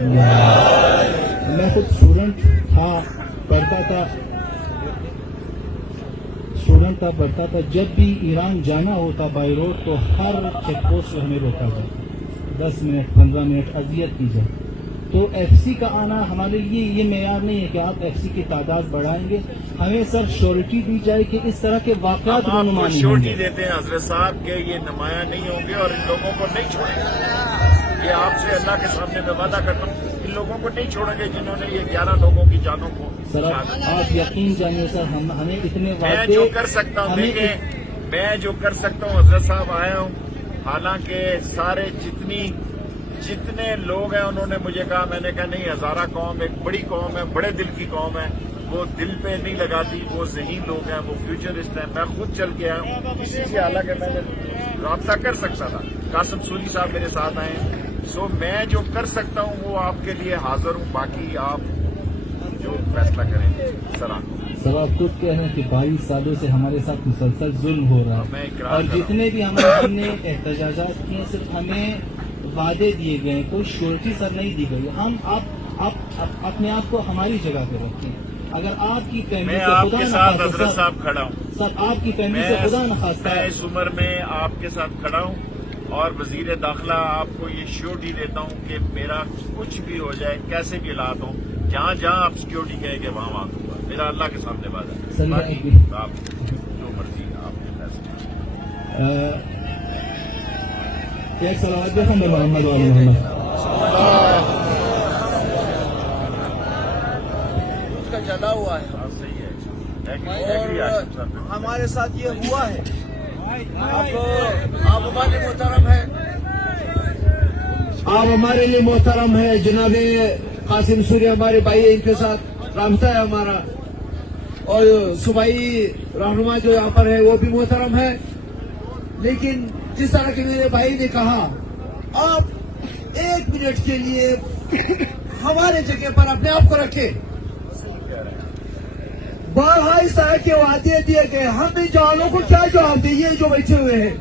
میں خود اسٹوڈنٹ تھا، پڑھتا تھا. جب بھی ایران جانا ہوتا بائی روڈ تو ہر چیک پوسٹ پہ ہمیں روکا جاتا، 10 منٹ 15 منٹ اذیت کی جائے. تو ایف سی کا آنا ہمارے لیے یہ معیار نہیں ہے کہ آپ ایف سی کی تعداد بڑھائیں گے. ہمیں سر شیورٹی دی جائے کہ اس طرح کے واقعات رونما نہیں ہوں گے. شیورٹی دیتے ہیں حضرت صاحب کہ یہ نمایاں نہیں ہوں گے اور ان لوگوں کو نہیں چھوڑیں گے. یہ آپ سے اللہ کے سامنے میں وعدہ کرتا ہوں، ان لوگوں کو نہیں چھوڑیں گے جنہوں نے یہ 11 لوگوں کی جانوں کو. سر آپ یقین جانیے سر، ہمیں اتنے میں جو کر سکتا ہوں دیکھیں، میں جو کر سکتا ہوں حضرت صاحب آیا ہوں. حالانکہ سارے جتنے لوگ ہیں انہوں نے مجھے کہا، میں نے کہا نہیں، ہزارہ قوم ایک بڑی قوم ہے، بڑے دل کی قوم ہے، وہ دل پہ نہیں لگاتی، وہ ذہین لوگ ہیں، وہ فیوچرسٹ ہیں. میں خود چل کے آیا ہوں اسی سے، حالانکہ میں نے رابطہ کر سکتا تھا. قاسم سوری صاحب میرے ساتھ آئے ہیں. سو میں جو کر سکتا ہوں وہ آپ کے لیے حاضر ہوں، باقی آپ جو فیصلہ کریں. سر آپ خود کہہ رہے ہیں کہ 22 سالوں سے ہمارے ساتھ مسلسل ظلم ہو رہا ہے، اور جتنے بھی ہم نے احتجاجات کیے صرف ہمیں وعدے دیے گئے ہیں، کوئی شیورٹی سر نہیں دی گئی. ہم آپ اپنے آپ کو ہماری جگہ پہ رکھیں. اگر آپ کی فیملی سے خدا نخواستہ حضرت صاحب کھڑا ہوں، سر آپ کی فیملی سے خدا نخواستہ میں اس عمر میں آپ کے ساتھ کھڑا ہوں، اور وزیر داخلہ آپ کو یہ شیورٹی دیتا ہوں کہ میرا کچھ بھی ہو جائے، کیسے بھی حالات ہوں، جہاں آپ سیکورٹی کہیں گے وہاں دوں گا. میرا اللہ کے سامنے بات ہے. آپ جو مرضی آپ نے فیصلہ. ایک صلوات محمد محمد والی محمد. اس کا جلا ہوا ہے. صحیح ہے. اور ہمارے ساتھ یہ ہوا ہے. آپ ہمارے محترم ہیں، آپ ہمارے لیے محترم ہے. جناب قاسم سوری ہمارے بھائی ہیں، ان کے ساتھ رابطہ ہے ہمارا، اور صوبائی رہنما جو یہاں پر ہے وہ بھی محترم ہے. لیکن جس طرح کہ میرے بھائی نے کہا، آپ 1 منٹ کے لیے ہمارے جگہ پر اپنے آپ کو رکھیں. بارہا اس طرح کے وعدے دیے گئے، ہم ان جوانوں کو کیا جواب دیں؟ یہ جو بیٹھے ہوئے ہیں،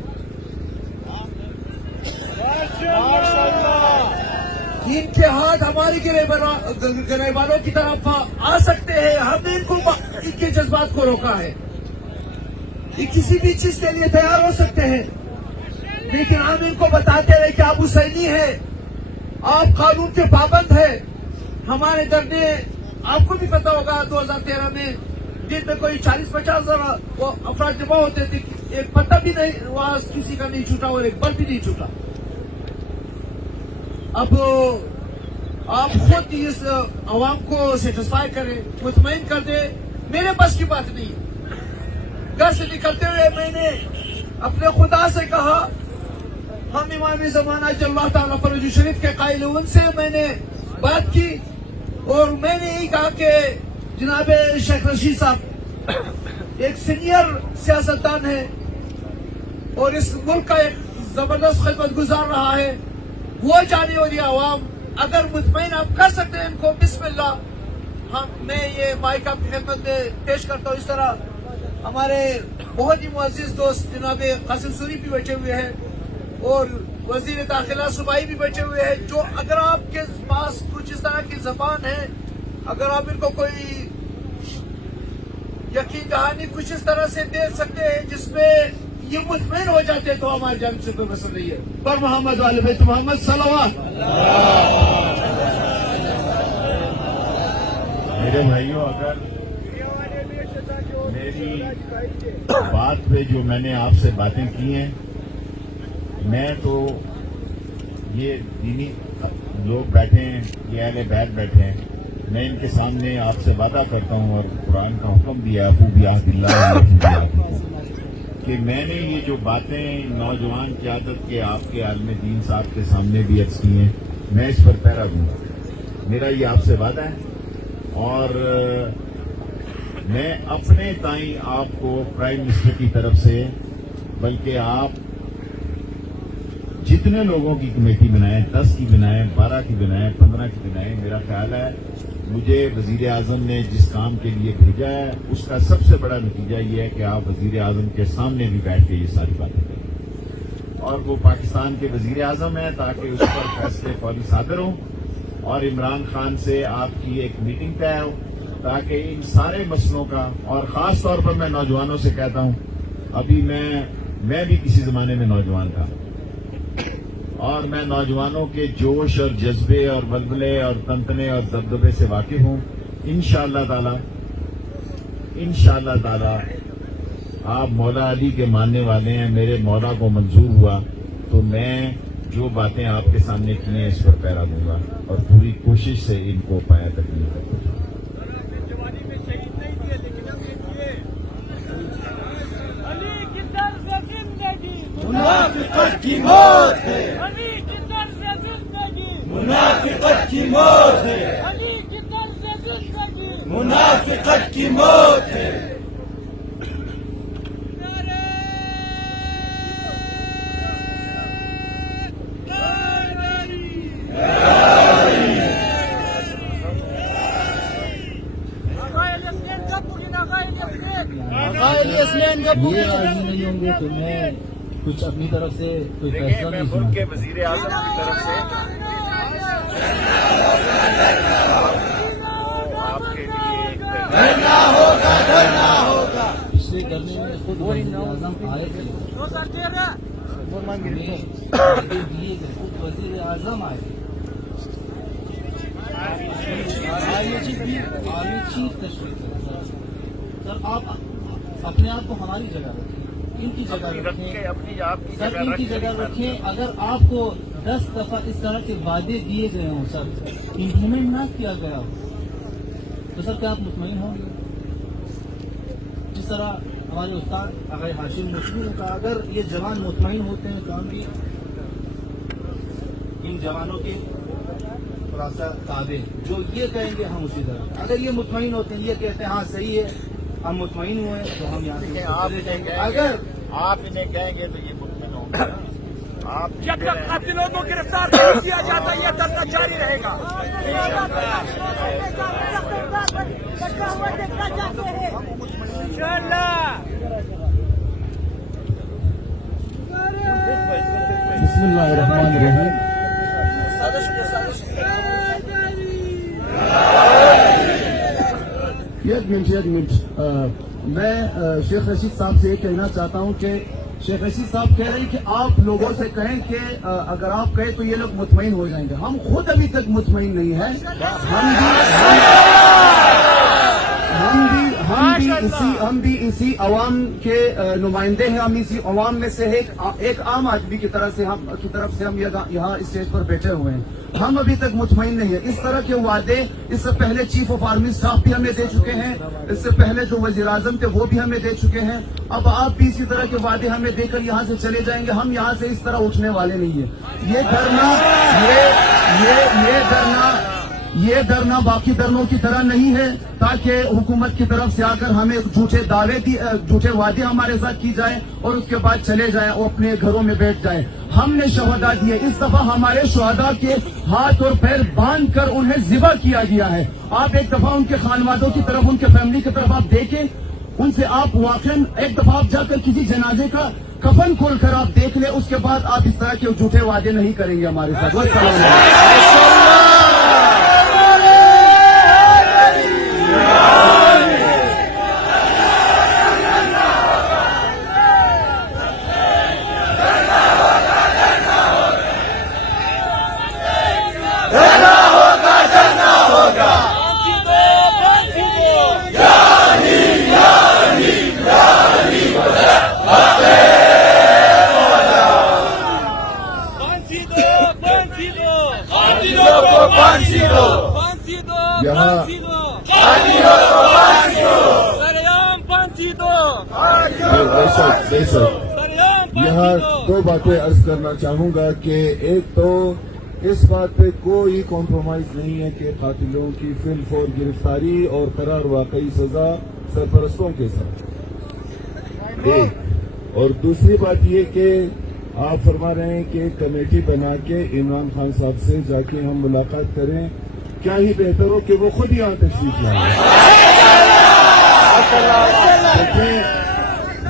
ان کے ہاتھ ہمارے گریبانوں کی طرف آ سکتے ہیں. ہم نے ان کے جذبات کو روکا ہے. یہ کسی بھی چیز کے لیے تیار ہو سکتے ہیں، لیکن ہم ان کو بتاتے رہے کہ آپ حسینی ہیں، آپ قانون کے پابند ہیں. ہمارے دھرنے آپ کو بھی پتا ہوگا 2013 میں دن میں کوئی 40-50 ہزار افراد جمع ہوتے تھے، ایک پتہ بھی نہیں وہاں کسی کا نہیں چھوٹا اور ایک بل بھی نہیں چھوٹا. اب آپ خود اس عوام کو سیٹسفائی کریں، مطمئن کر دیں. میرے بس کی بات نہیں. گھر سے نکلتے ہوئے میں نے اپنے خدا سے کہا، ہم امام زمانہ جل اللہ تعالیٰ فرج شریف کے قائل، ان سے میں نے بات کی، اور میں نے یہی کہا کہ جناب شیخ رشید صاحب ایک سینئر سیاستدان ہے اور اس ملک کا ایک زبردست خدمت گزار رہا ہے، وہ جانے اور یہ عوام اگر مطمئن آپ کر سکتے ہیں ان کو، بسم اللہ. میں یہ مائک آپ کی خدمت میں پیش کرتا ہوں. اس طرح ہمارے بہت ہی معزز دوست جناب قاسم سوری بھی بیٹھے ہوئے ہیں، اور وزیر داخلہ صوبائی بھی بیٹھے ہوئے ہیں، جو اگر آپ کے پاس کچھ اس طرح کی زبان ہے، اگر آپ ان کو کوئی یقین دہانی کچھ اس طرح سے دے سکتے ہیں جس میں یہ مطمئن ہو جاتے تو ہماری جانب سے کوئی مسئلہ نہیں ہے. پر محمد والے بیت محمد صلوات. میرے بھائیوں، اگر میری بات پہ جو میں نے آپ سے باتیں کی ہیں، میں تو یہ دینی لوگ بیٹھے ہیں، یہ اہل بیت بیٹھے ہیں، میں ان کے سامنے آپ سے وعدہ کرتا ہوں، اور قرآن کا حکم دیا ہے بعہد اللہ کہ میں نے یہ جو باتیں نوجوان قیادت کے آپ کے عالم دین صاحب کے سامنے بھی عرض کی ہیں، میں اس پر پیرا دوں گا. میرا یہ آپ سے وعدہ ہے. اور میں اپنے تائیں آپ کو پرائم منسٹر کی طرف سے، بلکہ آپ جتنے لوگوں کی کمیٹی بنائیں، 10 کی بنائیں، 12 کی بنائیں، 15 کی بنائیں، میرا خیال ہے مجھے وزیر اعظم نے جس کام کے لیے بھیجا ہے اس کا سب سے بڑا نتیجہ یہ ہے کہ آپ وزیر اعظم کے سامنے بھی بیٹھ کے یہ ساری باتیں کریں، اور وہ پاکستان کے وزیر اعظم ہیں تاکہ اس پر فیصلے فوری صادر ہوں. اور عمران خان سے آپ کی ایک میٹنگ طے ہو تاکہ ان سارے مسئلوں کا، اور خاص طور پر میں نوجوانوں سے کہتا ہوں، ابھی میں بھی کسی زمانے میں نوجوان تھا اور میں نوجوانوں کے جوش اور جذبے اور ولولے اور تنتنے اور دبدبے سے واقف ہوں. انشاءاللہ تعالی آپ مولا علی کے ماننے والے ہیں، میرے مولا کو منظور ہوا تو میں جو باتیں آپ کے سامنے کی ہیں اس پر پیرا دوں گا اور پوری کوشش سے ان کو پایا تکمیل کروں گا. منافقت کی موت ہے، منافقت کی موت ہے، منافقت کی موت ہے. یہ راضی نہیں ہوں گے تو میں کچھ اپنی طرف سے کوئی دیکھیں، فیصلہ میں نہیں ملک کے سنا. وزیر اعظم کی طرف سے آپ کے لیے ایک دھرنا ہوگا، دھرنا ہوگا. پچھلے گرمی میں خود وزیر اعظم آئے تھے، دیے گئے، خود وزیر اعظم آئے تھے. آرمی چیف تشریف ہے. سر آپ اپنے آپ کو ہماری جگہ رکھیں، ان کی جگہ رکھیں، اپنی آپ کی سر ان کی جگہ رکھیں. اگر آپ کو 10 دفعہ اس طرح کے وعدے دیے گئے ہوں سر، امپلیمنٹ نہ کیا گیا ہو تو سر کیا آپ مطمئن ہوں گے؟ جس طرح ہمارے استاد آقا ہاشم مسلم نے کہا، اگر یہ جوان مطمئن ہوتے ہیں کام بھی ان جوانوں کے تھوڑا سا تابع، جو یہ کہیں گے ہم اسی طرح. اگر یہ مطمئن ہوتے ہیں، یہ کہتے ہیں ہاں صحیح ہے، ہم مطمئن ہوئے تو ہم یہاں سے چلے جائیں گے. اگر آپ انہیں کہیں گے تو یہ مطمئن ہوں گے. آپ جب تک قاتلوں کو گرفتار نہیں کیا جاتا یہ دھرنا جاری رہے گا. بسم اللہ الرحمن الرحیم. ایک منٹ میں شیخ رشید صاحب سے یہ کہنا چاہتا ہوں کہ شیخ رشید صاحب کہہ رہے ہیں کہ آپ لوگوں سے کہیں کہ اگر آپ کہیں تو یہ لوگ مطمئن ہو جائیں گے. ہم خود ابھی تک مطمئن نہیں ہیں. ہم بھی اسی عوام کے نمائندے ہیں. ہم اسی عوام میں سے ایک عام آدمی کی طرف سے ہم یہاں اسٹیج پر بیٹھے ہوئے ہیں. ہم ابھی تک مطمئن نہیں ہیں. اس طرح کے وعدے اس سے پہلے چیف آف آرمی اسٹاف بھی ہمیں دے چکے ہیں، اس سے پہلے جو وزیر اعظم تھے وہ بھی ہمیں دے چکے ہیں. اب آپ بھی اسی طرح کے وعدے ہمیں دے کر یہاں سے چلے جائیں گے. ہم یہاں سے اس طرح اٹھنے والے نہیں ہیں. یہ دھرنا باقی دھرنوں کی طرح نہیں ہے تاکہ حکومت کی طرف سے آ کر ہمیں جھوٹے وعدے ہمارے ساتھ کی جائیں اور اس کے بعد چلے جائیں اور اپنے گھروں میں بیٹھ جائیں. ہم نے شہداء دیے. اس دفعہ ہمارے شہداء کے ہاتھ اور پیر باندھ کر انہیں ذبح کیا گیا ہے. آپ ایک دفعہ ان کے خانوادوں کی طرف، ان کے فیملی کی طرف آپ دیکھیں. ان سے آپ واقعاً ایک دفعہ آپ جا کر کسی جنازے کا کفن کھول کر آپ دیکھ لیں. اس کے بعد آپ اس طرح کے جھوٹے وعدے نہیں کریں گے ہمارے ساتھ. والسلام علیکم. یہاں دو باتیں عرض کرنا چاہوں گا کہ ایک تو اس بات پہ کوئی کمپرومائز نہیں ہے کہ قاتلوں کی فی الفور گرفتاری اور قرار واقعی سزا سرپرستوں کے ساتھ ایک، اور دوسری بات یہ کہ آپ فرما رہے ہیں کہ کمیٹی بنا کے عمران خان صاحب سے جا کے ہم ملاقات کریں. کیا ہی بہتر ہو کہ وہ خود یہاں تشریف لائیں.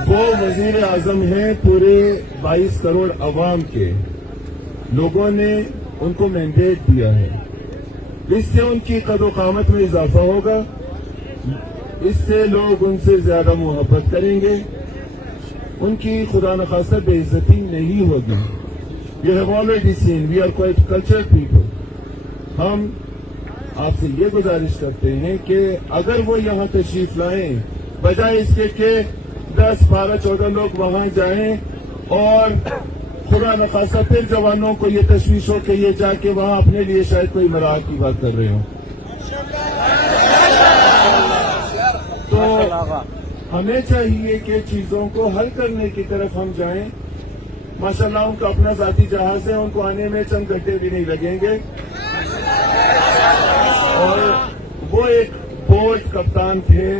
وہ وزیر اعظم ہیں پورے 22 کروڑ عوام کے. لوگوں نے ان کو مینڈیٹ دیا ہے اس سے ان کی قدر و قامت میں اضافہ ہوگا، اس سے لوگ ان سے زیادہ محبت کریں گے، ان کی خدا نخواستہ بے عزتی نہیں ہوگی. We have already seen, we are quite cultured people. ہم آپ سے یہ گزارش کرتے ہیں کہ اگر وہ یہاں تشریف لائیں، بجائے اس کے کہ 10، 12، 14 لوگ وہاں جائیں اور خدا نخواستہ پھر جوانوں کو یہ تشویش ہو کہ یہ جا کے وہاں اپنے لیے شاید کوئی مراحت کی بات کر رہے ہوں. تو ہمیں چاہیے کہ چیزوں کو حل کرنے کی طرف ہم جائیں. ماشاءاللہ ان کا اپنا ذاتی جہاز ہے، ان کو آنے میں چند گھنٹے بھی نہیں لگیں گے، اور وہ ایک بولڈ کپتان تھے.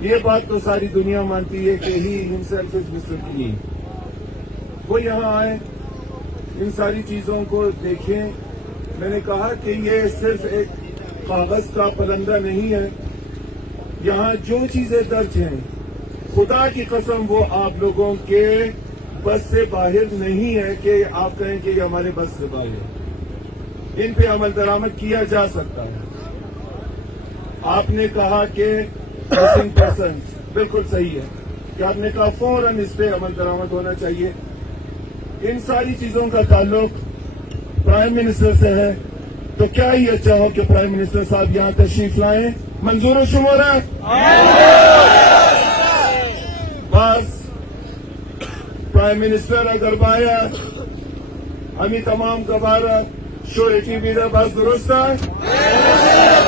یہ بات تو ساری دنیا مانتی ہے کہ ہی ہمسیلف از مسٹر کلین. وہ یہاں آئے، ان ساری چیزوں کو دیکھیں. میں نے کہا کہ یہ صرف ایک کاغذ کا پلندہ نہیں ہے. یہاں جو چیزیں درج ہیں، خدا کی قسم وہ آپ لوگوں کے بس سے باہر نہیں ہے کہ آپ کہیں کہ یہ ہمارے بس سے باہر ہے. ان پہ عمل درآمد کیا جا سکتا ہے. آپ نے کہا کہ مسنگ پرسنز، بالکل صحیح ہے کہ آپ نے کہا فوراً اس پہ عمل درآمد ہونا چاہیے. ان ساری چیزوں کا تعلق پرائم منسٹر سے ہے، تو کیا ہی اچھا ہو کہ پرائم منسٹر صاحب یہاں تشریف لائیں. منظور و شمار ہے؟ بس پرائم منسٹر اگر باید ہمیں تمام کبارہ شورٹی بھی دا بس درست ہے.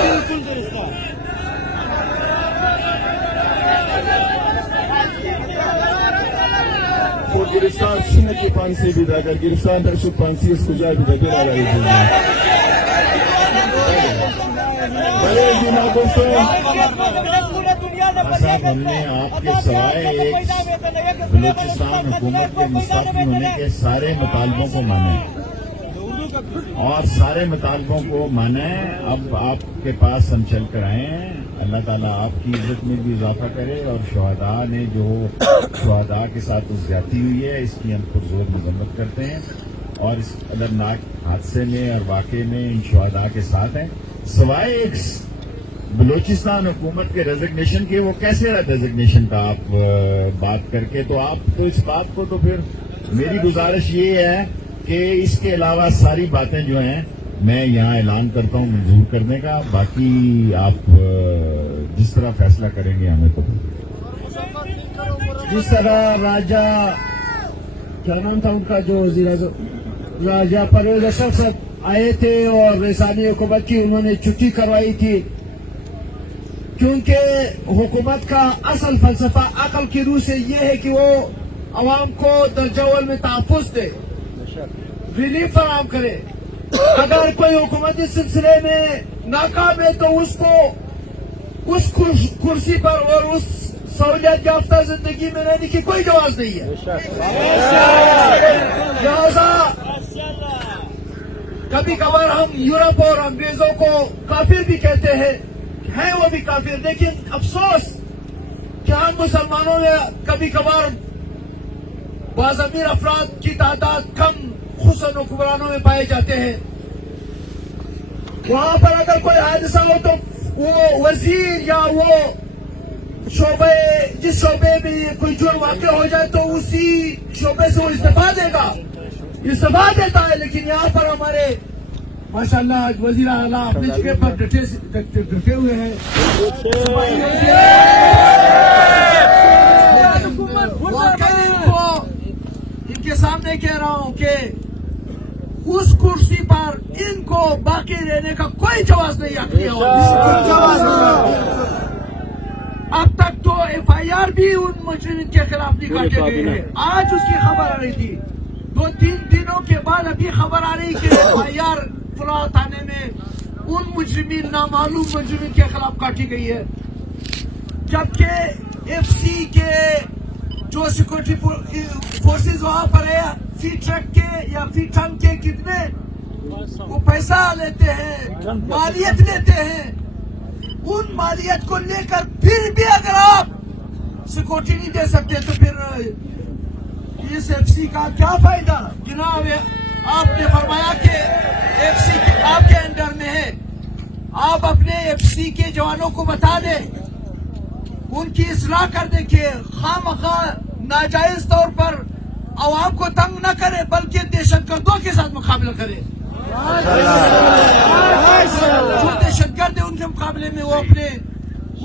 بالکل درست ہے. وہ گرفتار چھین کی پانسی بھی دا، اگر گرفتار در شد پانسی اس کو جائے بھی دا پھر آ رہی تھی. بڑے جنا کو صاحب ہم نے آپ کے سوائے ایک بلوچستان حکومت کے مستعفی ہونے کے سارے مطالبوں کو مانے اور سارے مطالبوں کو مانے. اب آپ کے پاس ہم چل کر آئے ہیں. اللہ تعالیٰ آپ کی عزت میں بھی اضافہ کرے، اور شہداء نے جو شہداء کے ساتھ زیادتی ہوئی ہے اس کی ہم پرزور مذمت کرتے ہیں، اور اس قدرناک حادثے میں اور واقعے میں ان شہداء کے ساتھ ہیں. سوائے ایک بلوچستان حکومت کے ریزگنیشن کے، وہ کیسے رہا ریزگنیشن کا آپ بات کر کے، تو آپ تو اس بات کو، تو پھر میری گزارش یہ ہے کہ اس کے علاوہ ساری باتیں جو ہیں میں یہاں اعلان کرتا ہوں منظور کرنے کا. باقی آپ جس طرح فیصلہ کریں گے ہمیں تو. جس طرح راجہ کیا نام تھا ان کا جو وزیر اعظم، راجہ پرویز اشرف صاحب آئے تھے اور ریسانی حکومت کی انہوں نے چھٹی کروائی تھی، کیونکہ حکومت کا اصل فلسفہ عقل کی روح سے یہ ہے کہ وہ عوام کو درجہ اول میں تحفظ دے، ریلیف فراہم کرے. اگر کوئی حکومت اس سلسلے میں ناکام ہے تو اس کو اس کرسی پر اور اس سہولیت یافتہ زندگی میں رہنے کی کوئی جواز نہیں ہے. لہذا کبھی کبھار ہم یورپ اور انگریزوں کو کافر بھی کہتے ہیں وہ بھی کافر، لیکن افسوس کہ ہم مسلمانوں میں کبھی کبھار بعض امیر افراد کی تعداد کم حسن و حکمرانوں میں پائے جاتے ہیں. وہاں پر اگر کوئی حادثہ ہو تو وہ وزیر یا وہ شعبے، جس شعبے میں کوئی جرم واقع ہو جائے تو اسی شعبے سے وہ استعفا دیتا ہے. لیکن یہاں پر ہمارے ماشاءاللہ وزیر اعلیٰ اپنی جگہ پر ڈٹے ہوئے ہیں. واقعی ان کے سامنے کہہ رہا ہوں کہ اس کرسی پر ان کو باقی رہنے کا کوئی جواز نہیں عقلی اب تک تو ایف آئی آر بھی ان مجرمین کے خلاف نہیں کاٹے گئے ہیں. آج اس کی خبر آ رہی تھی، 2-3 دنوں کے بعد ابھی خبر آ رہی کہ ایف آئی آر فلاں تھانے میں ان مجرمین، نامعلوم مجرمین کے خلاف کاٹی گئی ہے. جبکہ ایف سی کے جو سیکورٹی فورسز وہاں پر ہے، فی ٹرک کے یا فی ٹن کے کتنے وہ پیسہ لیتے ہیں، مالیت لیتے ہیں. ان مالیت کو لے کر پھر بھی اگر آپ سیکورٹی نہیں دے سکتے تو پھر اس ایف سی کا کیا فائدہ؟ جناب آپ نے فرمایا کہ ایف سی آپ کے انڈر میں ہے، آپ اپنے FC کے جوانوں کو بتا دیں, ان کی اصلاح کر دیں کہ خواہ ناجائز طور پر عوام کو تنگ نہ کرے بلکہ دہشت گردوں کے ساتھ مقابلہ کرے. جو دہشت گرد ہے ان کے مقابلے میں وہ اپنے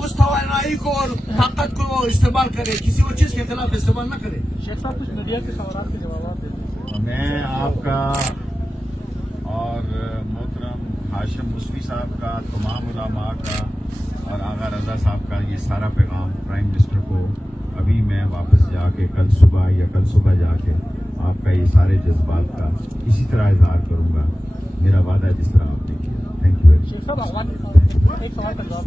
اس توانائی کو اور طاقت کو استعمال کرے, کسی اور چیز کے خلاف استعمال نہ کرے. شیخ صاحب کچھ میڈیا کے سوالات کے جوابات دیتے. میں آپ کا اور محترم ہاشم موسوی صاحب کا, تمام علماء کا اور آغا رضا صاحب کا یہ سارا پیغام پرائم منسٹر کو ابھی میں واپس جا کے کل صبح جا کے آپ کا یہ سارے جذبات کا اسی طرح اظہار کروں گا. میرا وعدہ جس طرح آپ نے کیا. Thank you very much. شیخ صاحب ایک سوال کا جواب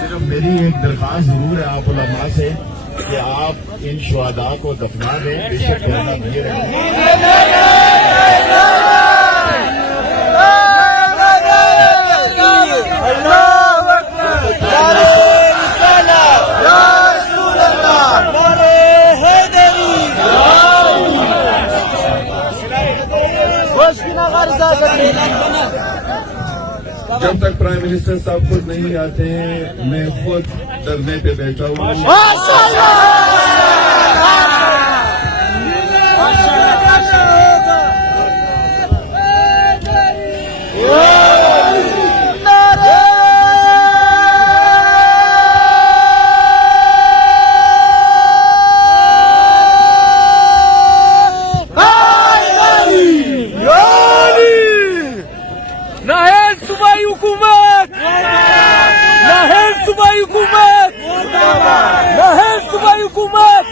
صرف میری ایک درخواست ضرور ہے آپ علماء سے کہ آپ ان شہداء کو دفنا دیں, بے شک کرنا دیے رہیں. جب تک پرائم منسٹر صاحب خود نہیں آتے ہیں میں خود دھرنے پہ بیٹھا ہوں. صوبائی حکومت, صوبائی حکومت, صوبائی حکومت.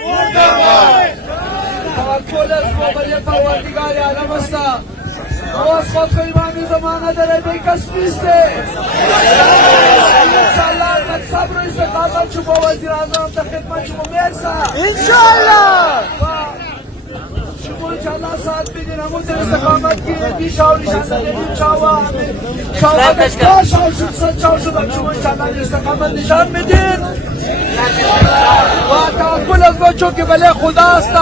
پروردگار عالم است روز خود امام زمانه داره به کسبی است انشاءالله من صبر و استقامت شما وزیر اعظم در خدمت شما میرسم انشاءالله. شما انشاءالله ساعت بدین همون در استقامت که بیشا و نشانده بدین شاوا شاوا شد شما انشاءالله در استقامت نشان بدین و توکل از ما چون که بله خدا است.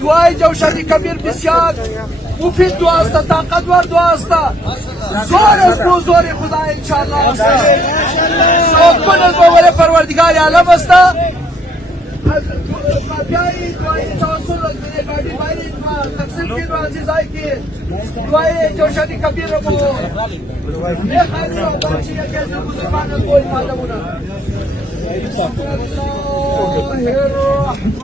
دعای جوشن کبیر بسیار مفید دعا است, طاقتور دعا است, زور از زور خدا انشاءالله است. توکل از ما ولی پروردگار عالم است. از بیایی دعای توسل از میره گاڑی بایری تقسیم کی رو عزیزائی کی دعای جوشن کبیر رو یہ خیلی رو بچی ہے کہ بزرگان کوئی معلوم ہونا.